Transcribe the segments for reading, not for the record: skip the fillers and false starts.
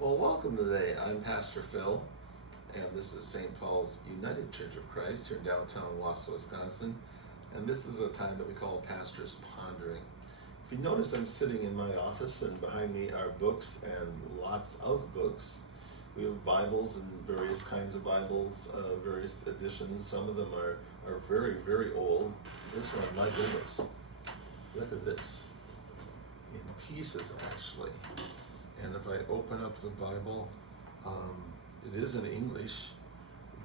Well, welcome today. I'm Pastor Phil, and this is St. Paul's United Church of Christ here in downtown Wausau, Wisconsin. And this is a time that we call Pastor's Pondering. If you notice, I'm sitting in my office, and behind me are books and lots of books. We have Bibles and various kinds of Bibles, various editions. Some of them are very, very old. This one, my goodness, look at this. In pieces, actually. And if I open up the Bible, it is in English,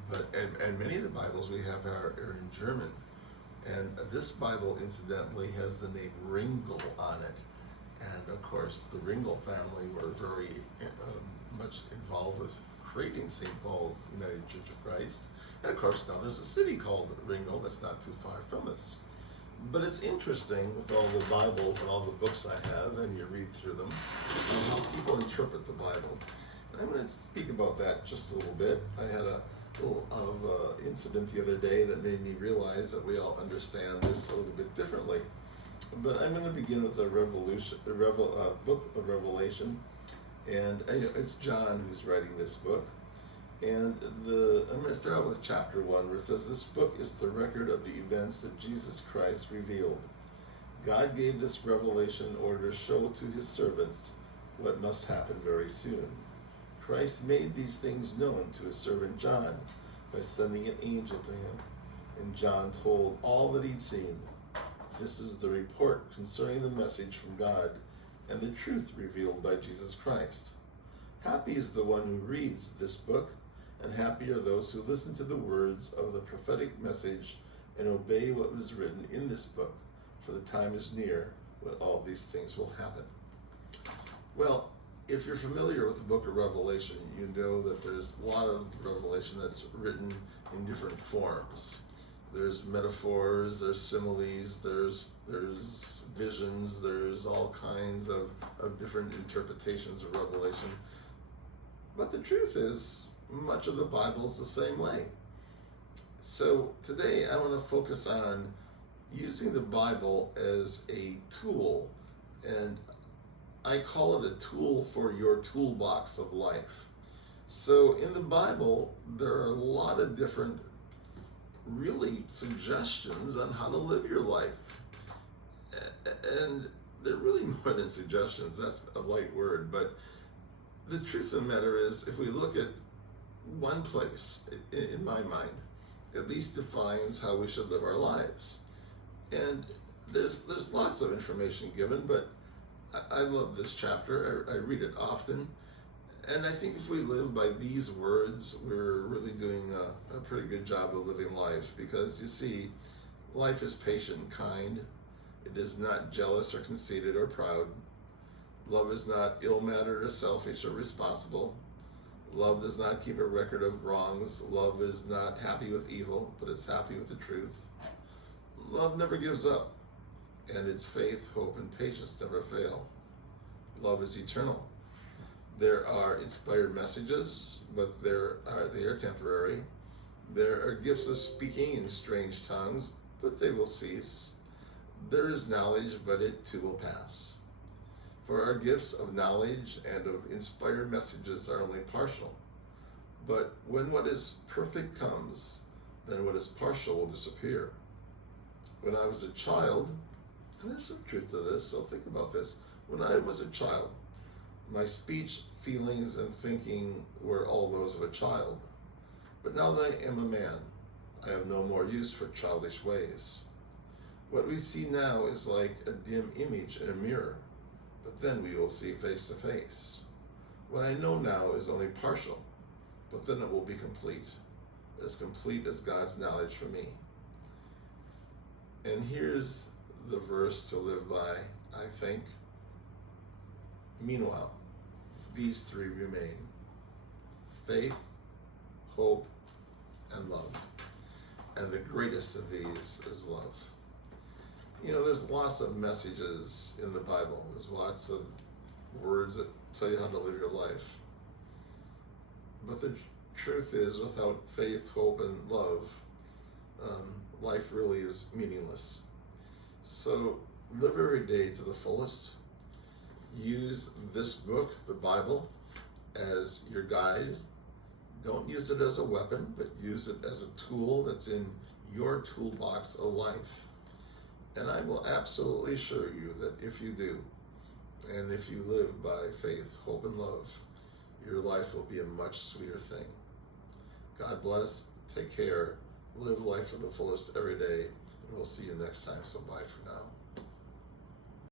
but and many of the Bibles we have are in German. And this Bible, incidentally, has the name Ringel on it. And of course, the Ringel family were very much involved with creating St. Paul's United Church of Christ. And of course, now there's a city called Ringel that's not too far from us. But it's interesting with all the Bibles and all the books I have, and you read through them, how people interpret the Bible. And I'm going to speak about that just a little bit. I had a little incident the other day that made me realize that we all understand this a little bit differently. But I'm going to begin with the book of Revelation, and it's John who's writing this book. And I'm going to start out with chapter 1, where it says, "This book is the record of the events that Jesus Christ revealed. God gave this revelation in order to show to his servants what must happen very soon. Christ made these things known to his servant John by sending an angel to him. And John told all that he'd seen. This is the report concerning the message from God and the truth revealed by Jesus Christ. Happy is the one who reads this book, and happy are those who listen to the words of the prophetic message and obey what was written in this book, for the time is near when all these things will happen." Well, if you're familiar with the book of Revelation, you know that there's a lot of Revelation that's written in different forms. There's metaphors, there's similes, there's visions, there's all kinds of different interpretations of Revelation. But the truth is, much of the Bible is the same way. So today I want to focus on using the Bible as a tool, and I call it a tool for your toolbox of life. So in the Bible, there are a lot of different really suggestions on how to live your life. And they're really more than suggestions, that's a light word, but the truth of the matter is, if we look at one place, in my mind, at least defines how we should live our lives. And there's lots of information given, but I love this chapter. I read it often. And I think if we live by these words, we're really doing a pretty good job of living life. Because you see, life is patient and kind. It is not jealous or conceited or proud. Love is not ill-mannered or selfish or responsible. Love does not keep a record of wrongs. Love is not happy with evil, but is happy with the truth. Love never gives up, and its faith, hope, and patience never fail. Love is eternal. There are inspired messages, but they are temporary. There are gifts of speaking in strange tongues, but they will cease. There is knowledge, but it too will pass. For our gifts of knowledge and of inspired messages are only partial. But when what is perfect comes, then what is partial will disappear. When I was a child, and there's some truth to this, so think about this. When I was a child, my speech, feelings, and thinking were all those of a child. But now that I am a man, I have no more use for childish ways. What we see now is like a dim image in a mirror, but then we will see face to face. What I know now is only partial, but then it will be complete as God's knowledge for me. And here's the verse to live by, I think. Meanwhile, these three remain: faith, hope, and love. And the greatest of these is love. You know, there's lots of messages in the Bible. There's lots of words that tell you how to live your life. But the truth is, without faith, hope, and love, life really is meaningless. So live every day to the fullest. Use this book, the Bible, as your guide. Don't use it as a weapon, but use it as a tool that's in your toolbox of life. And I will absolutely assure you that if you do, and if you live by faith, hope, and love, your life will be a much sweeter thing. God bless. Take care. Live life to the fullest every day. And we'll see you next time. So bye for now.